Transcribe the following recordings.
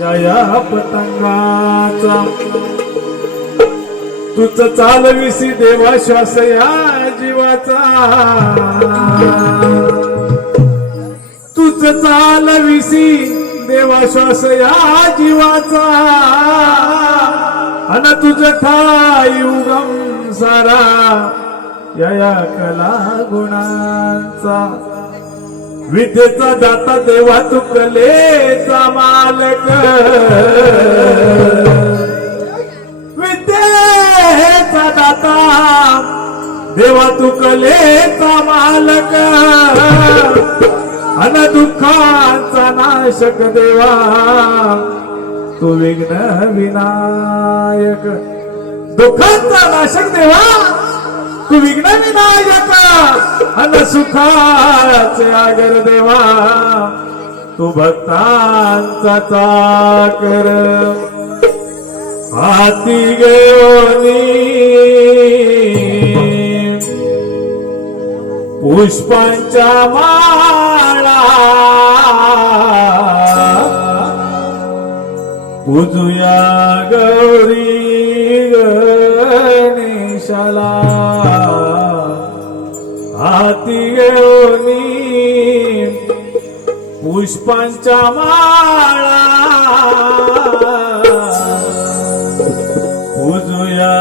या या पतंगाचा. तुझ चालविसी देवा श्वास या जीवाचा. तुझ चालविसी देवा श्वास या जीवाचा. अन तुझ ठाई उगम सारा या या कला गुणांचा. विद्येचा दाता देवा चुकले मालक. विद्येचा दाता देवा चुकले मालक. अन दुःखांचा नाशक देवा तू विघ्न विनायक. दुःखांचा नाशक देवा. विघ्न विनायक अन सुखाचे आगर देवा तू भक्तांचा चाकर हाती गेवनी पुष्पांच्या माळा पूजूया गौरी गणेशाला. हाती घेऊनी पुष्पांच्या माळा पूजुया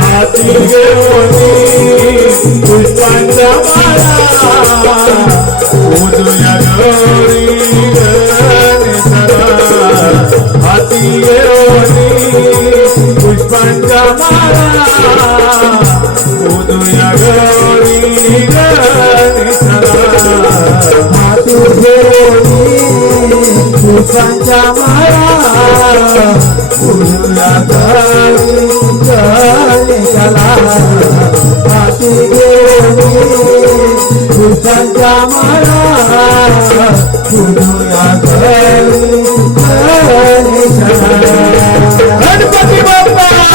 पुष्पांचा घेऊनी पुष्पांच्या माळा पूजुया गौरी हाती घेऊनी पुष्पांच्या गौरी गणेशाला हाती घेऊनी पुष्पांच्या हाती गणपती बाप्पा!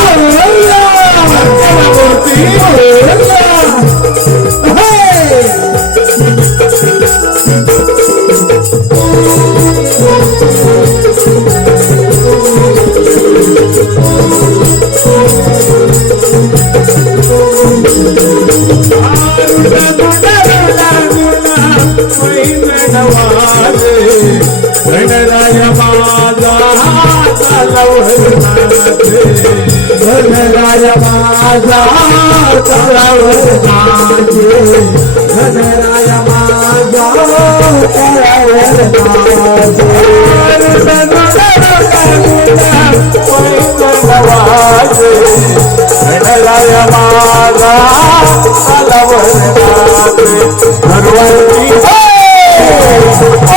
गणराय माझा धनराय माझा तळावर गणराय माझा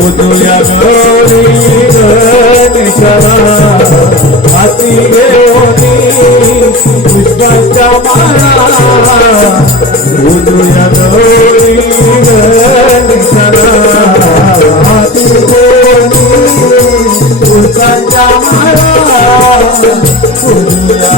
उदया गौरी गणेशरा हाती घेऊनी पुष्पाच्या माळा उदया गौरी गणेशरा हाती घेऊनी पुष्पाच्या माळा उदया